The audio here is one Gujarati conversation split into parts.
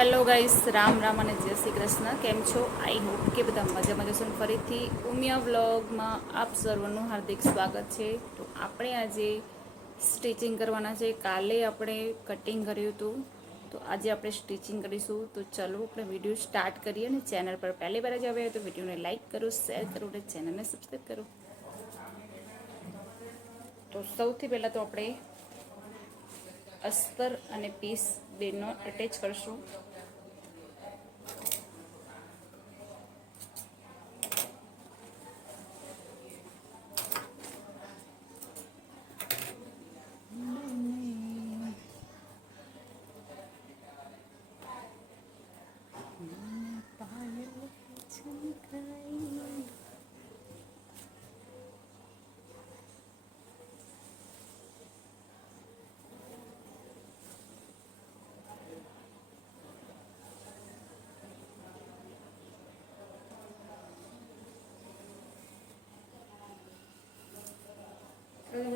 હેલો ગાઈસ, રામ રામ અને જય શ્રી કૃષ્ણ. કેમ છો? આઈ હોપ કે બધા મજામાં જશો. ફરીથી ઉમિયા વ્લોગમાં આપ સર્વનું હાર્દિક સ્વાગત છે. તો આપણે આજે સ્ટિચિંગ કરવાના છે. કાલે આપણે કટિંગ કર્યું હતું, તો આજે આપણે સ્ટિચિંગ કરીશું. તો ચલો આપણે વિડીયો સ્ટાર્ટ કરીએ. અને ચેનલ પર પહેલી વાર જ આવ્યા તો વિડીયોને લાઇક કરો, શેર કરો અને ચેનલને સબસ્ક્રાઈબ કરો. તો સૌથી પહેલાં તો આપણે અસ્તર અને પીસ બેનો અટેચ કરશું.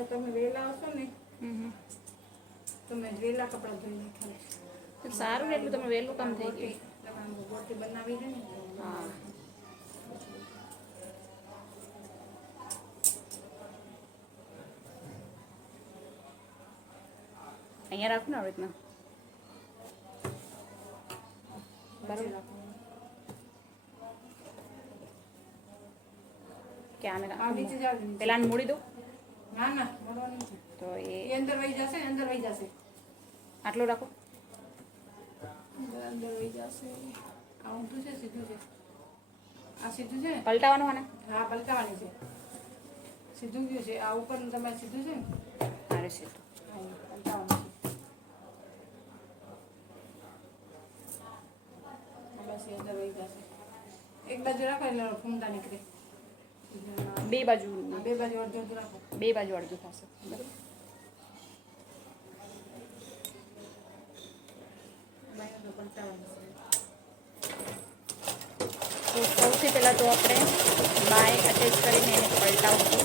તમે વેલા આવશો ને, તમે વેલા કપડા ધોઈ નાખ્યા. સારું ને, એટલું તમે વહેલું કામ થઈ ગયું. તમારે રોટી બનાવી છે ને. હા, અહીંયા રાખો ને, આવી રીતના. બરાબર. ક્યાં આ નીચે જાવ. પેલા મૂડી દો. ના ના, મળવાની છે. તો એ અંદર વહી જશે, અંદર વહી જશે. આટલું રાખો. અંદર વહી જશે. આ ઊંધું છે, સીધું છે. આ સીધું છે. પલટાવાનું હોય ને? હા, પલટાવાની છે. સીધું ગયું છે. આ ઉપર તમારે સીધું છે ને. મારે છે તો હા, પલટાવાનું છે. બસ એ અંદર વહી જશે. એક બાજુ રાખો એટલે ફૂમતા નીકળે. બે બાજુ બે બાજુ અડધું અડધું રાખો. બે બાજુ અડધું થશે. બરાબર. બાય પલટાવાની છે. તો સૌથી પહેલાં તો આપણે બાય અટેચ કરીને એને પલટાવશું.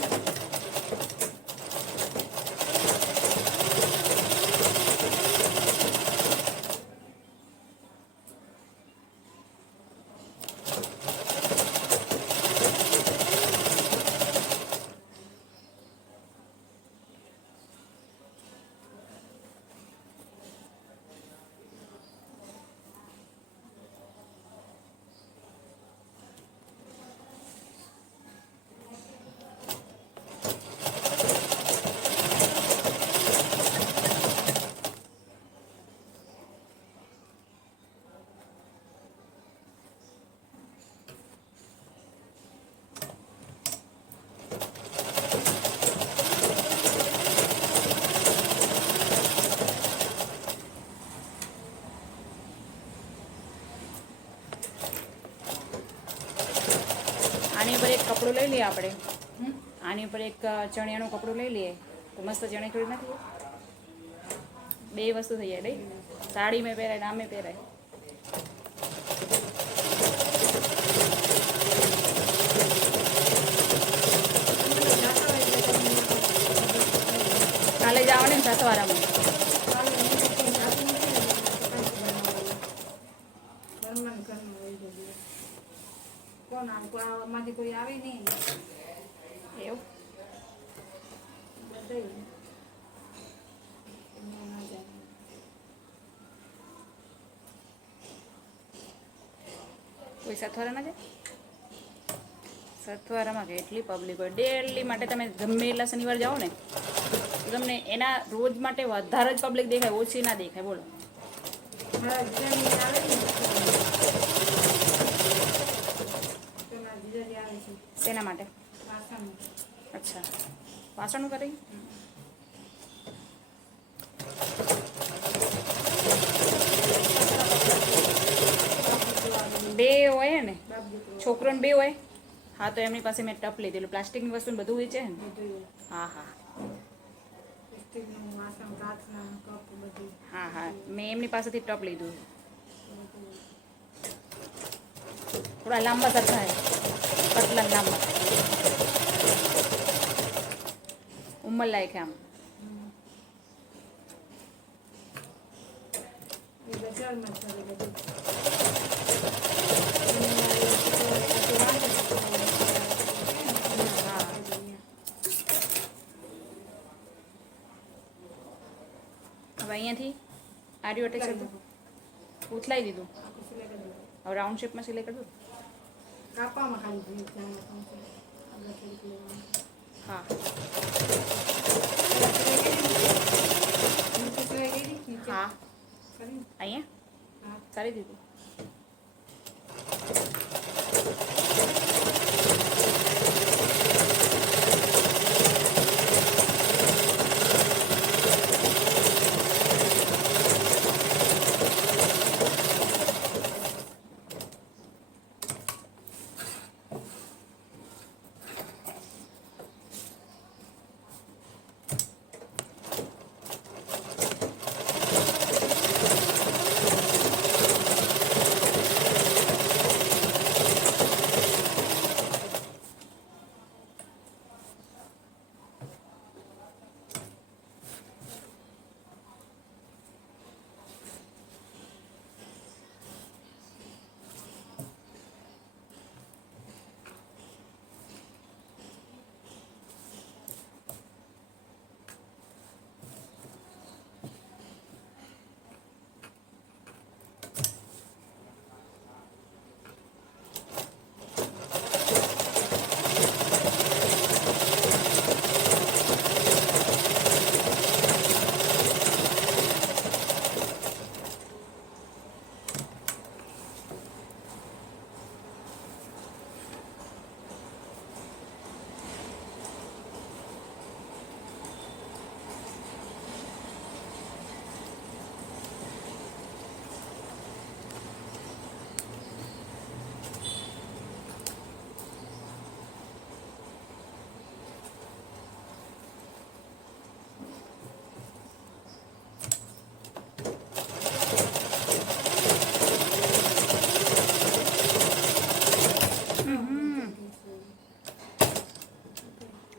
આની ઉપર એક કપડું લઈ લઈએ આપણે. આની ઉપર એક ચણિયાનું કપડું લઈ લઈએ તો મસ્ત ચણિયા ચોળી નથી. બે વસ્તુ થઈ જાય. નહીં, સાડી મેં પહેરાય, નામે પહેરાય. કાલે જવાની ને સાસવારામાં. કોણ આમાંથી કોઈ આવે નહીં એવું કોઈ સથવારા ના જાય? સથવારામાં કેટલી પબ્લિક હોય. ડેલી માટે તમે ગમે એટલા શનિવાર જાઓ ને તો તમને એના રોજ માટે વધારે જ પબ્લિક દેખાય, ઓછી ના દેખાય. બોલો. શેના માટે? અચ્છા, વાસણનું કરી. બે હોય ને, છોકરોને બે હોય. હા, તો એમની પાસે મેં ટપ લીધેલું. પ્લાસ્ટિકની વસ્તુ બધું હોય છે ને. હા હા હા હા, મેં એમની પાસેથી ટપ લીધું. થોડા લાંબા સરખા है, पतला लांबा उम्र लायक है हम. એ બજારમાં જ કરે બધું. આર્યુ અટેચ ઉથલાવી હતું નાખો. ઉથલાઈ દીધું આખું સિલાઈ કરી દો. હવે રાઉન્ડ શેપમાં સિલાઈ કરી દઉં કાપામાં ખાલી ભીડ ધ્યાન રાખવાનું છે. આગળ થોડીક લેવાનું. હા નીચે સિલાઈ કરી નીચે હા કરી. અહીંયા હા કરી દીધું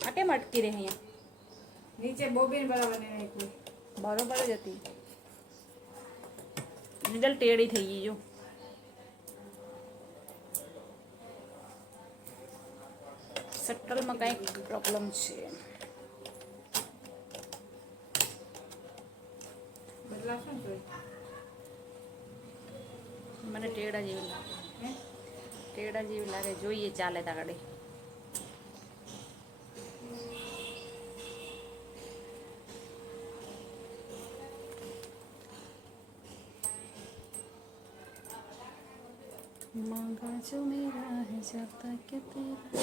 આ કેમ અટકી રહી અહીંયા નીચે બોબીન બરાબર ને નાખી. બરોબર જ હતી નીડલ ટેડી થઈ ગઈ જો સટલમાં કંઈક પ્રોબ્લેમ છે બદલાવશો ને તોય. મને ટેડા જેવી લાગે હે ટેડા જેવી લાગે જોઈએ ચાલે તા ગાડી मांगा जो मेरा है जाता क्या तेरा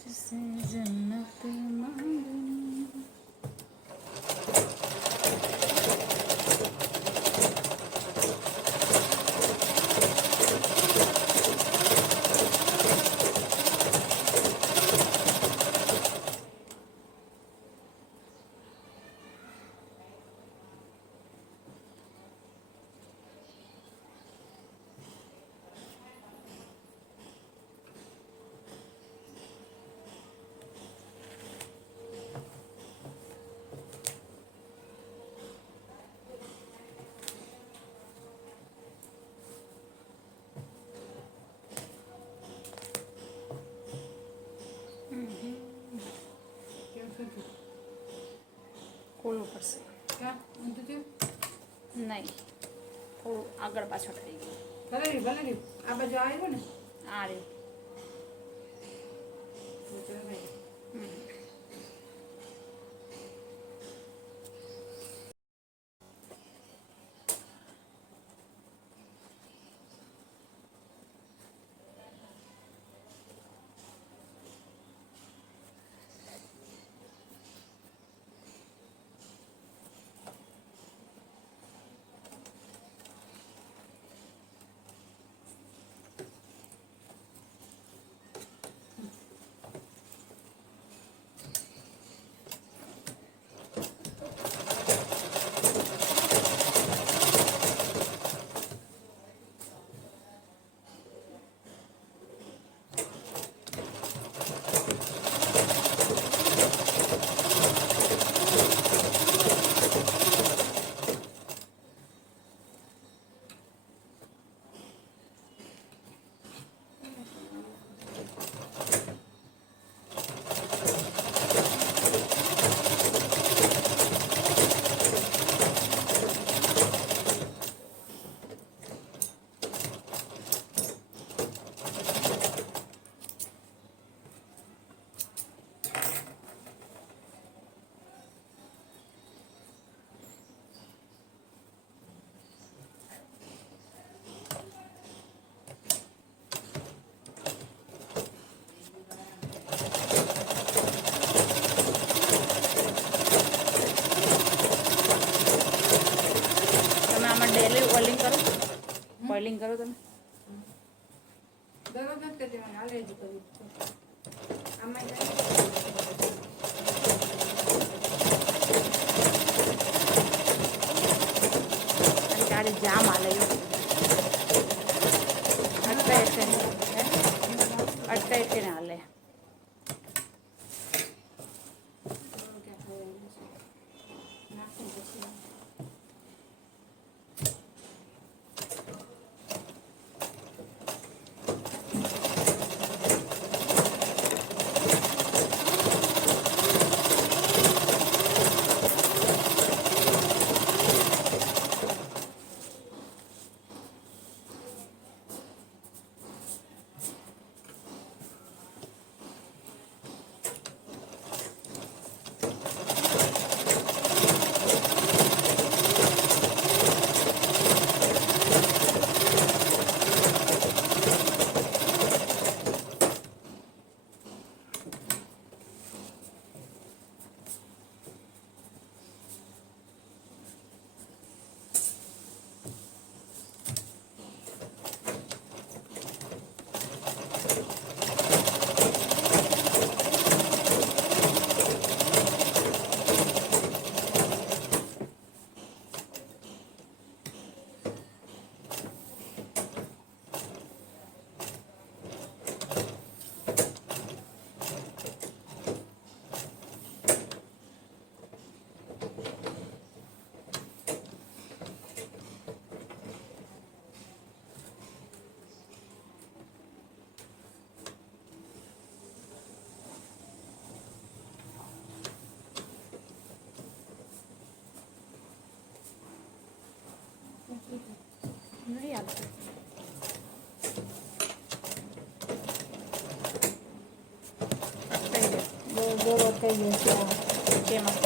तुझसे जन्नत मांगनी કેવું થયું? ખોલવું પડશે ક્યાં ઊંધું થયું? નહીં થોડું આગળ પાછળ થઈ ગયું ભલે રહ્યું ભલે રહ્યું. આ બાજુ આવ્યું ને આ રે તો ચાલો ભાઈ. ડેલી ઓઇલિંગ કરો, ઓઇલિંગ કરો તમે? દરરોજ નથી કરતી, મને એલર્જી કરી આમાં અને તારે જામ હાલે અટકાય છે ને, અટકાય છે ને હાલે. નાખું પછી નહીં આવતું. દોરો થઈ ગયો છે તેમાં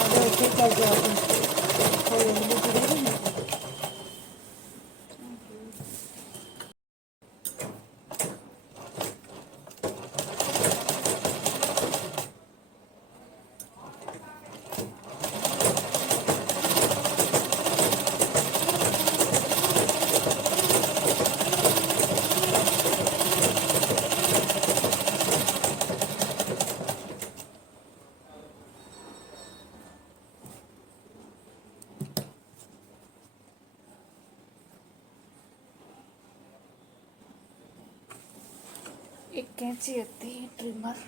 હવે શેકાઈ ગયો થોડું બીજું રહી ને એક કેંચી હતી ટ્રીમર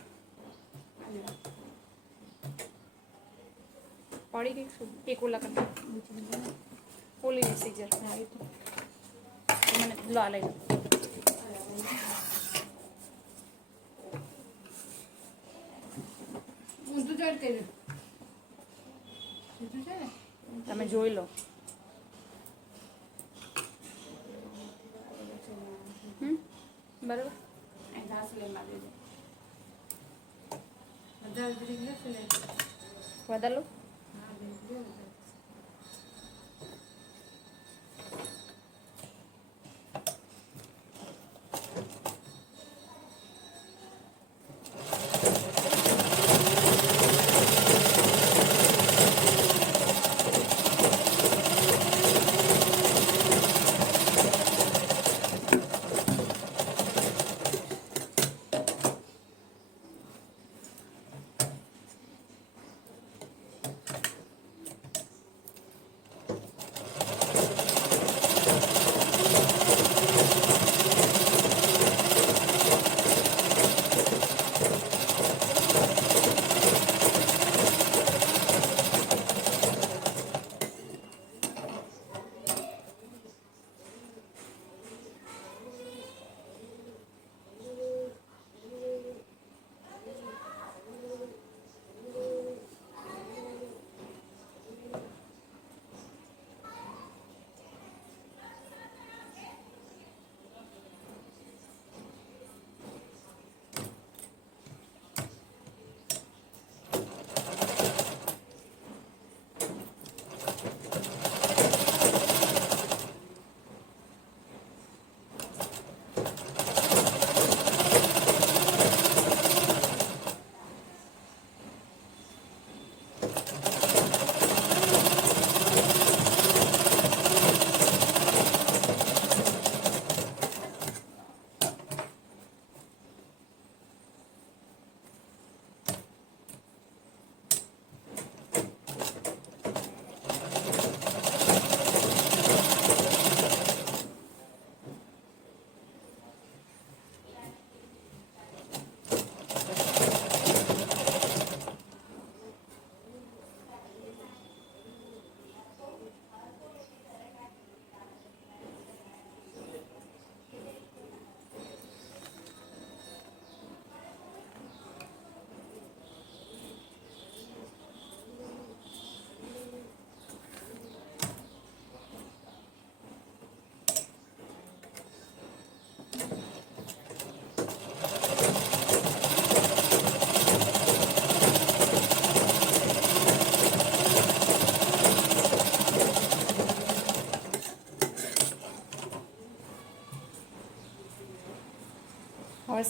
પડી ગઈ શું? એક ઓલા કરતા ઓલી સીઝર આવી તો મને લો લઈ લો. ઊંધું ચડ કર્યું સીધું છે ને તમે જોઈ લો. બરાબર ઘાસ લઈ મારી દે વધારે ગ્રીન નથી લે વધારે લો. હા ગ્રીન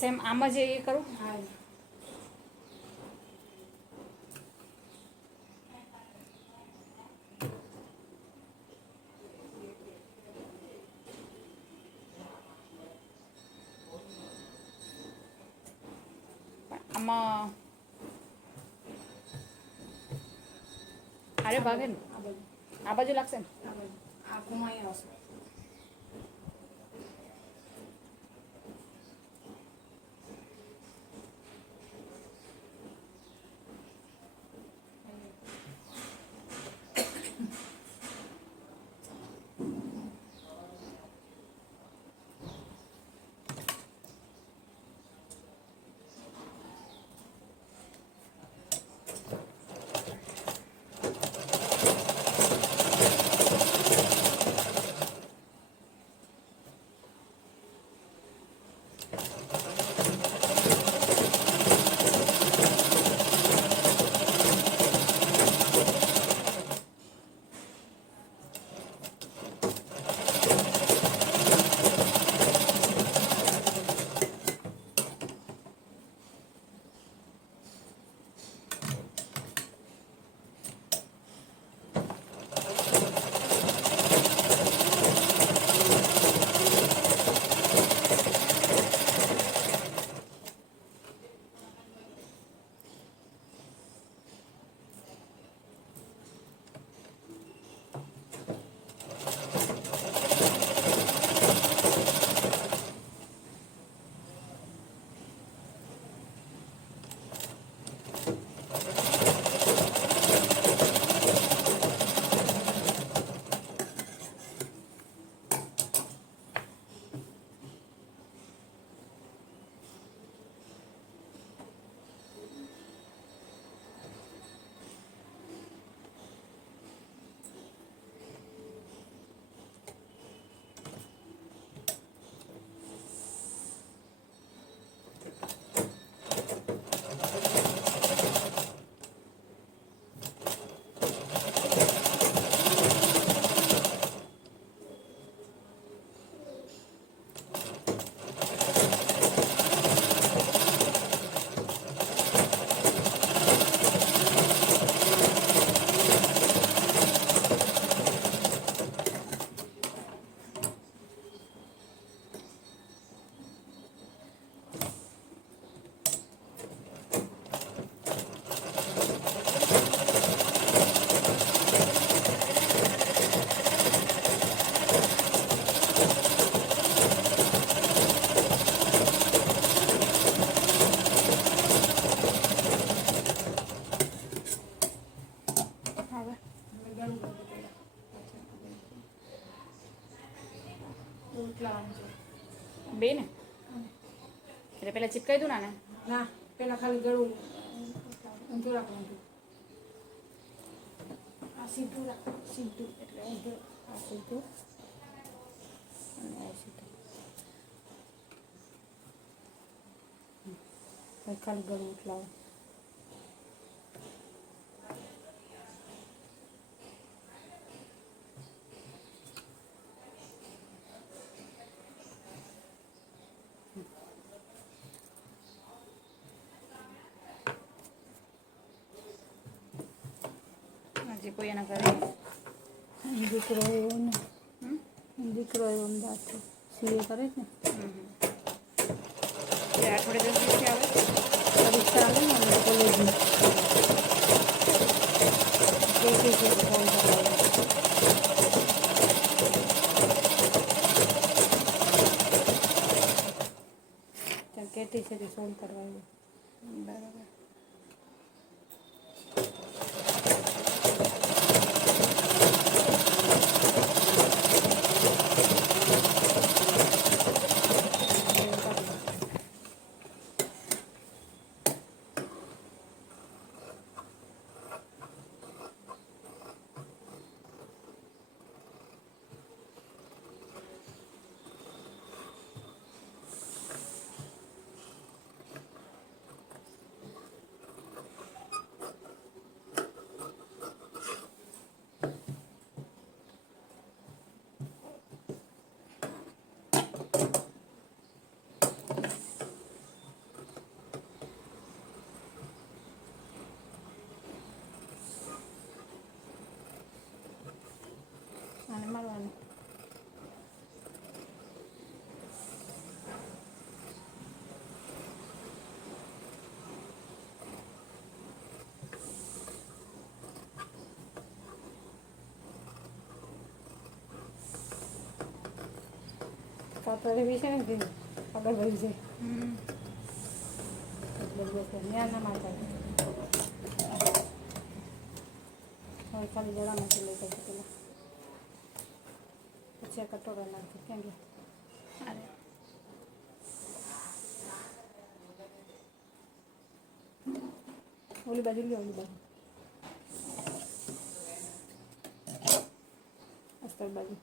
સેમ આમ જ એ કરું. હા પણ આમાં અરે ભાગે ને આ બાજુ આ બાજુ લાગશે ને. આ બાજુ આ કુમાઈ આવશે. બે ને એટલે પેલા ચીપકાઈ દઉં ને. ના પેલા ખાલી ગળું ઊંધું રાખવાનું. આ સીધું રાખ, સીધું એટલે ઊંધું. આ સીધું અને આ સીધું. ખાલી ગળું ઉઠલાવું. હજી કોઈ એના ઘરે દીકરો એવો ને દીકરો એવો અમદાવાદ સીએ કરે છે ને અઠવાડિયે 10 દિવસથી આવે. પરીક્ષા આવે ને અમે કોલેજની ત્યાં કહેતી છે કે સોલ્વ કરવા આવ્યું. બરાબર. કાતો એવી છે ને કે આગળ વહી જાય એટલે બસ ત્યાં ના માતા હવે ખાલી જણામાંથી લઈ જાય પેલા પછી આ કટોરા નાખી ક્યાં ગયા અરે ઓલી બાજુ લ્યો ઓલી બાજુ અસ્તર બાજુ